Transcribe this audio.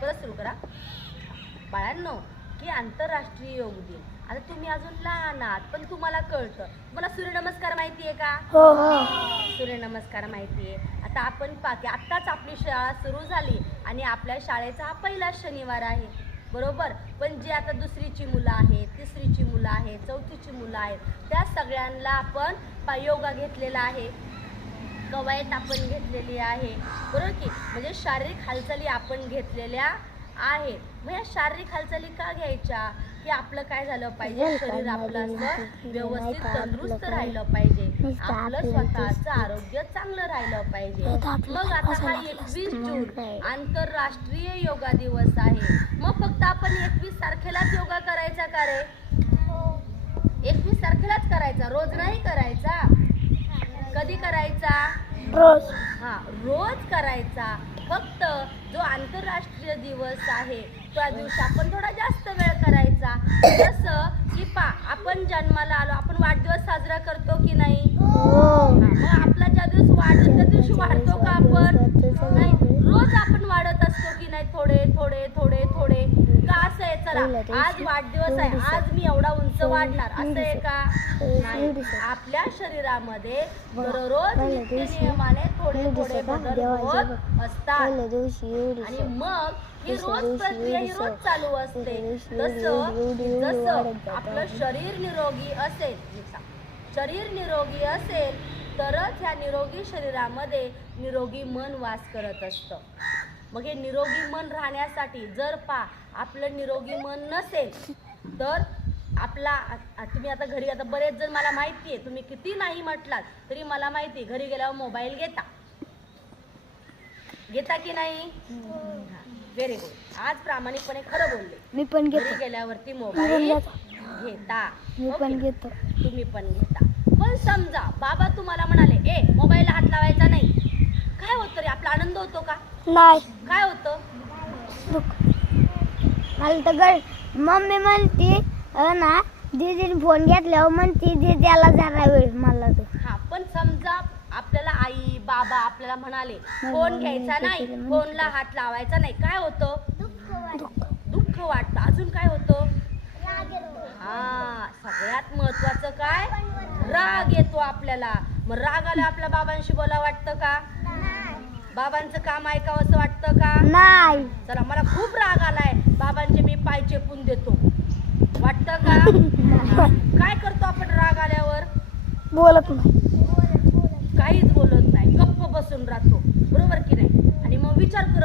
परत सुरू करा. बाळांनो, की आंतरराष्ट्रीय योग दिन. आता तुम्ही अजून लहान आहात पण तुम्हाला कळतं. तुम्हाला सूर्यनमस्कार माहिती आहे का? हो हो. सूर्यनमस्कार माहिती आहे. आता आपण पाहते आत्ताच आपली शाळा सुरू झाली आणि आपल्या शाळेचा हा पहिला शनिवार आहे, बरोबर. पण जे आता दुसरीची मुलं आहेत, तिसरीची मुलं आहेत, चौथीची मुलं आहेत, त्या सगळ्यांना आपण योगा घेतलेला आहे, कवायत आपण घेतलेली आहे, बरोबर की. म्हणजे शारीरिक हालचाली आपण घेतलेल्या आहे. मग या शारीरिक हालचाली का घ्यायच्या? की आपलं काय झालं पाहिजे, शरीर आपलं असं व्यवस्थित तंदुरुस्त राहिलं पाहिजे, आपलं स्वतःचं आरोग्य चांगलं राहिलं पाहिजे. मग आता हा 21 जून आंतरराष्ट्रीय योगा दिवस आहे. मग फक्त आपण 21 तारखेलाच योगा करायचा का रे? 21 तारखेलाच करायचा, रोज नाही करायचा. कधी करायचा? रोज. हा, रोज करायचा. फक्त जो आंतरराष्ट्रीय दिवस आहे त्या दिवशी आपण थोडा जास्त वेळ करायचा. जसं की आपण जन्माला आलो, आपण वाढदिवस साजरा करतो की नाही? मग आपला ज्या दिवस वाढतो त्या दिवशी वाढतो का आपण? नाही. रोज आपण वाढत असतो की नाही? थोडे थोडे थोडे थोडे का? असं आहे चला आज वाढदिवस आहे, आज मी एवढा उंच वाढणार, असं आहे का? नाही. आपल्या शरीरामध्ये दररोज नियमाने थोडे थोडे बदल होत असतात आणि मग ही रोज प्रक्रिया ही रोज चालू असते. जसं आपलं शरीर निरोगी असेल, शरीर निरोगी असेल तरच ह्या निरोगी शरीरामध्ये निरोगी मन वास करत असतं. मग हे निरोगी मन राहण्यासाठी जर आपलं निरोगी मन नसेल तर आपला तुम्ही आता घरी, आता बरेच जण मला माहिती आहे, तुम्ही किती नाही म्हटलात तरी मला माहिती आहे घरी गेल्यावर मोबाईल घेता की नाही? Very good. आज प्रामाणिकपणे खरं बोलले. मी पण घरी गेल्यावरती मोबाईल घेता. मी पण घेतो. तुम्ही पण घेता. पण समजा बाबा तुम्हाला म्हणाले मोबाईलला हात लावायचा नाही, काय होतं रे? आपला आनंद होतो का? नाही. काय होतं? मला तर मम्मी म्हणते ना, दीदीने फोन घेतल्यावर म्हणते दीदीला जरा वेळ मला तो. हा, पण समजा आपल्याला आई बाबा आपल्याला म्हणाले फोन घ्यायचा नाही, फोनला हात लावायचा नाही, काय होतं? दुःख वाटतं. अजून काय होतं? हा, सगळ्यात महत्वाचं काय? राग येतो आपल्याला. मग राग आला आपल्या बाबांशी बोला वाटतं का? बाबांचं काम ऐकावं असं वाटतं का? नाही. चला मला खूप राग आलाय, बाबांचे मी पाय चेपून देतो, वाटतं का? काय करतो आपण राग आल्यावर? बोलत नाही, काहीच बोलत नाही, गप्प बसून राहतो, बरोबर की नाही? आणि मग विचार करत